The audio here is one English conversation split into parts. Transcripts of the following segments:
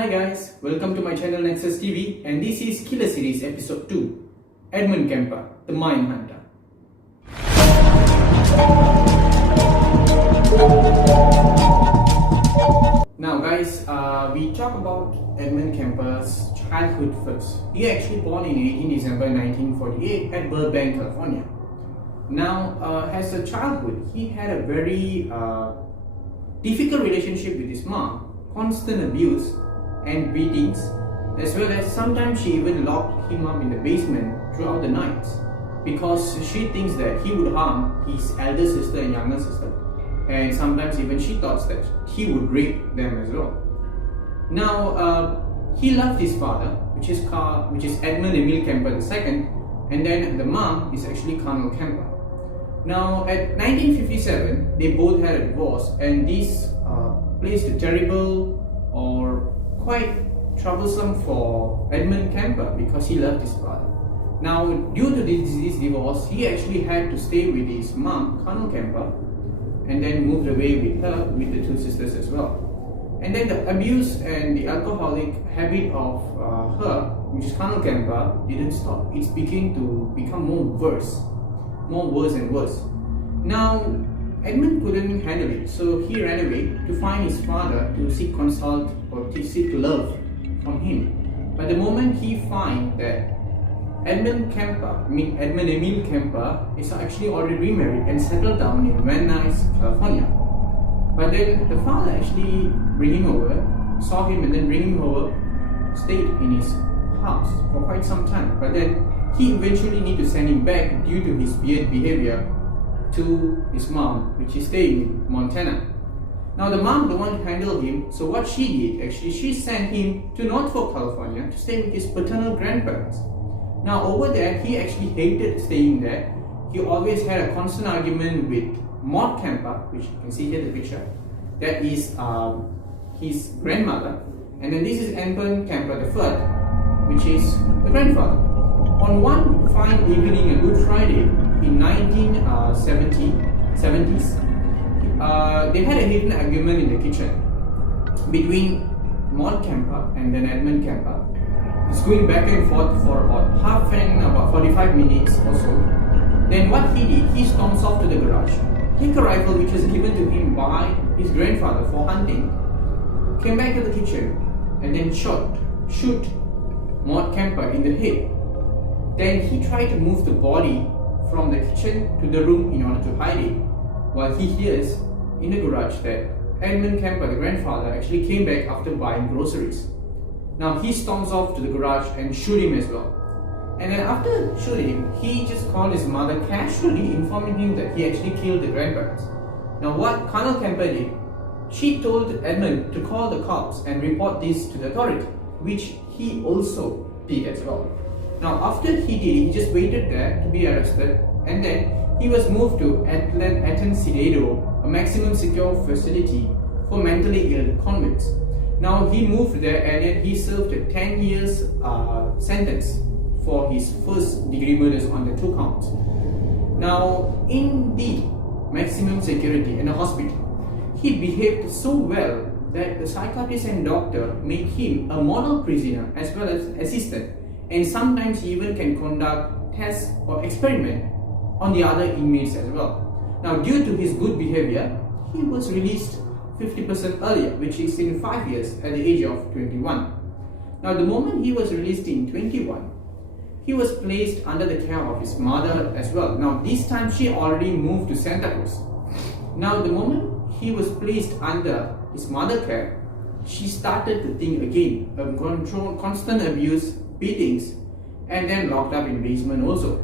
Hi guys, welcome to my channel Nexus TV, and this is Killer Series episode 2, Edmund Kemper, the Mindhunter. Now guys, we talk about Edmund Kemper's childhood first. He actually born in 18 December 1948 at Burbank, California. Now, as a childhood, he had a very difficult relationship with his mom, constant abuse and beatings, as well as sometimes she even locked him up in the basement throughout the nights because she thinks that he would harm his elder sister and younger sister, and sometimes even she thought that he would rape them as well. Now, he loved his father, which is Edmund Emil Kemper II, and then the mom is actually Colonel Kemper. Now, at 1957, they both had a divorce, and this placed a terrible or quite troublesome for Edmund Kemper because he loved his father. Now, due to this divorce, he actually had to stay with his mom, Colonel Kemper, and then moved away with her, with the two sisters as well. And then the abuse and the alcoholic habit of her, which is Colonel Kemper, didn't stop. It began to become worse and worse. Now, Edmund couldn't handle it, so he ran away to find his father to seek consult or to seek love from him. But the moment he finds that Edmund Emil Kemper is actually already remarried and settled down in Van Nuys, California. But then the father actually saw him and then bring him over, stayed in his house for quite some time. But then he eventually need to send him back due to his weird behavior to his mom, which is staying in Montana. Now the mom don't want to handle him, so what she did, actually she sent him to Norfolk, California to stay with his paternal grandparents. Now over there, he actually hated staying there. He always had a constant argument with Maud Kemper, which you can see here the picture. That is his grandmother, and then this is Edmund Kemper III, which is the grandfather. On one fine evening, a Good Friday in 1970s, they had a heated argument in the kitchen between Maud Kemper and then Edmund Kemper. It's going back and forth for about 45 minutes or so. Then what he did, he storms off to the garage, take a rifle which was given to him by his grandfather for hunting, came back to the kitchen and then shoot Maud Kemper in the head. Then he tried to move the body from the kitchen to the room in order to hide it, while he hears in the garage that Edmund Kemper, the grandfather, actually came back after buying groceries. Now he storms off to the garage and shoot him as well. And then after shooting him, he just called his mother casually, informing him that he actually killed the grandparents. Now what Colonel Kemper did, she told Edmund to call the cops and report this to the authority, which he also did as well. Now after he did, he just waited there to be arrested, and then he was moved to Atencidado, a maximum secure facility for mentally ill convicts. Now he moved there and then he served a 10 years sentence for his first degree murders on the 2 counts. Now in the maximum security in a hospital, he behaved so well that the psychiatrist and doctor made him a model prisoner as well as assistant, and sometimes he even can conduct tests or experiment on the other inmates as well. Now due to his good behavior, he was released 50% earlier, which is in 5 years at the age of 21. Now the moment he was released in 21, he was placed under the care of his mother as well. Now this time she already moved to Santa Cruz. Now the moment he was placed under his mother's care, she started to think again of constant abuse, beatings, and then locked up in the basement also.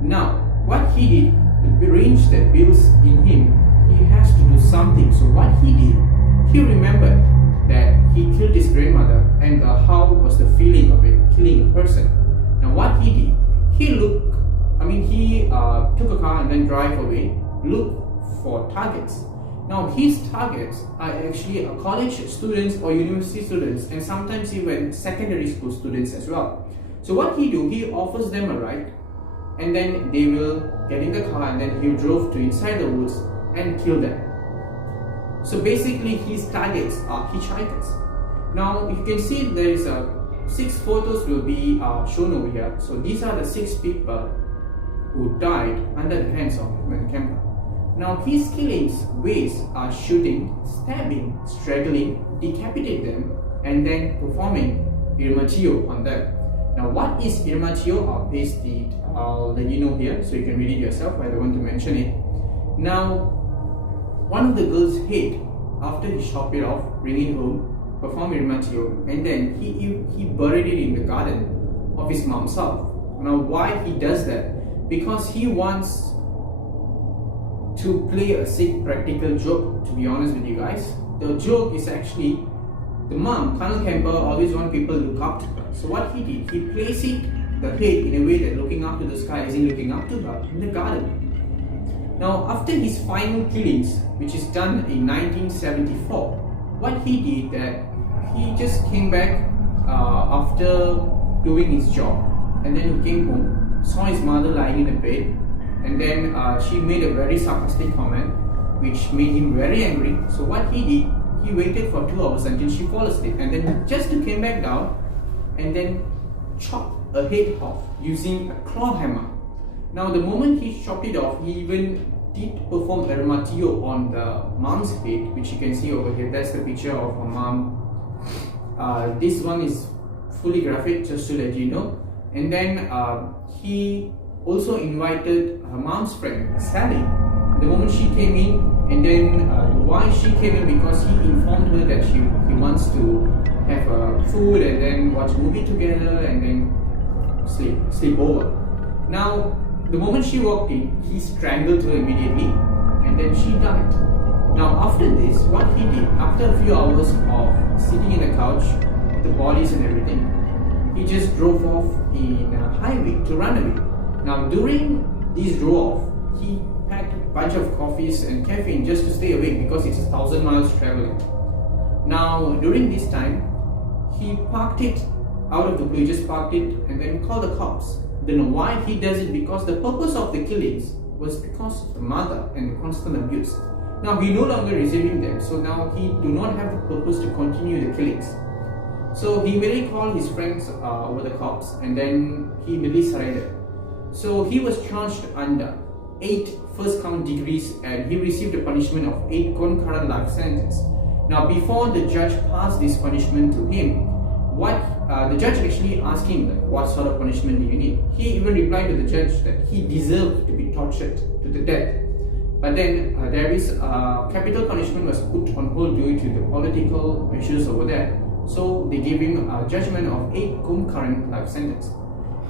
Now what he did to arrange the bills in him, he has to do something. So what he did, he remembered that he killed his grandmother and how was the feeling of it, killing a person. Now what he did, he took a car and then drive away, look for targets. Now his targets are actually college students or university students, and sometimes even secondary school students as well. So what he do, he offers them a ride, and then they will get in the car and then he drove to inside the woods and kill them. So basically his targets are hitchhikers. Now you can see there is 6 photos will be shown over here. So these are the 6 people who died under the hands of Edmund Kemper. Now his killings ways are shooting, stabbing, strangling, decapitate them, and then performing irmatio on them. Now what is irmatio? I'll let you know here so you can read it yourself. I don't want to mention it. Now one of the girl's head, after he chopped it off, bring it home, perform irmatio, and then he buried it in the garden of his mom's house. Now why he does that? Because he wants to play a sick practical joke, to be honest with you guys. The joke is actually the mom, Colonel Kemper, always want people to look up to her. So what he did, he placed the head in a way that looking up to the sky is in looking up to her in the garden. Now after his final killings, which is done in 1974, what he did that he just came back after doing his job, and then he came home, saw his mother lying in a bed, and then she made a very sarcastic comment which made him very angry. So what he did, he waited for 2 hours until she fell asleep, and then just to came back down and then chopped a head off using a claw hammer. Now the moment he chopped it off, he even did perform irmatio on the mom's head, which you can see over here. That's the picture of her mom. This one is fully graphic, just to let you know. And then he also invited her mom's friend Sally. The moment she came in, and then why she came in, because he informed her that he wants to have food and then watch movie together and then sleep over. Now the moment she walked in, he strangled her immediately, and then she died. Now after this, what he did, after a few hours of sitting in the couch, the bodies and everything, he just drove off in a highway to run away. Now during this drove off, he packed a bunch of coffees and caffeine just to stay awake, because it's 1,000 miles traveling. Now during this time, he parked it out of the blue, just parked it and then called the cops. Don't know why he does it, because the purpose of the killings was because of the mother and the constant abuse. Now he no longer receiving them, so now he do not have the purpose to continue the killings. So he immediately called his friends over the cops, and then he immediately surrendered. So he was charged under 8 first count degrees, and he received a punishment of 8 concurrent life sentence. Now before the judge passed this punishment to him, the judge actually asked him that, what sort of punishment do you need? He even replied to the judge that he deserved to be tortured to the death. But then there is capital punishment was put on hold due to the political issues over there. So they gave him a judgment of 8 concurrent life sentence.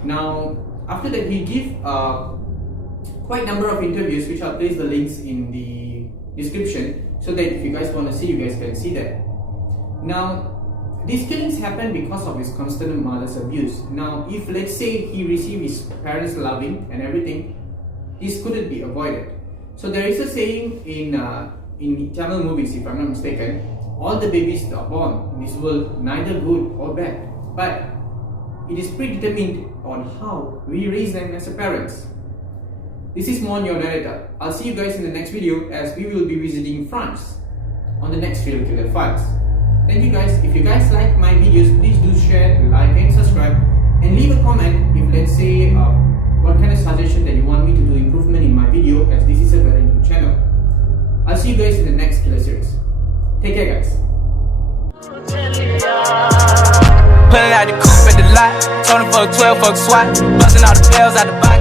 Now after that, he gave quite a number of interviews, which I'll place the links in the description, so that if you guys want to see, you guys can see that. Now these killings happened because of his constant mother's abuse. Now if let's say he received his parents' loving and everything, this couldn't be avoided. So there is a saying in Tamil movies, if I'm not mistaken, all the babies that are born in this world, neither good or bad, but it is predetermined on how we raise them as a parents. This is Mon, your narrator. I'll see you guys in the next video, as we will be visiting France on the next Serial Killer Files. Thank you guys. If you guys like my videos, please do share, like and subscribe, and leave a comment if, let's say, what kind of suggestion that you want me to do improvement in my video, as this is a very new channel. I'll see you guys in the next killer series. Take care guys. Pulling out the coupe at the lot, 20 fuck 12 fuck SWAT, busting all the bells out the box.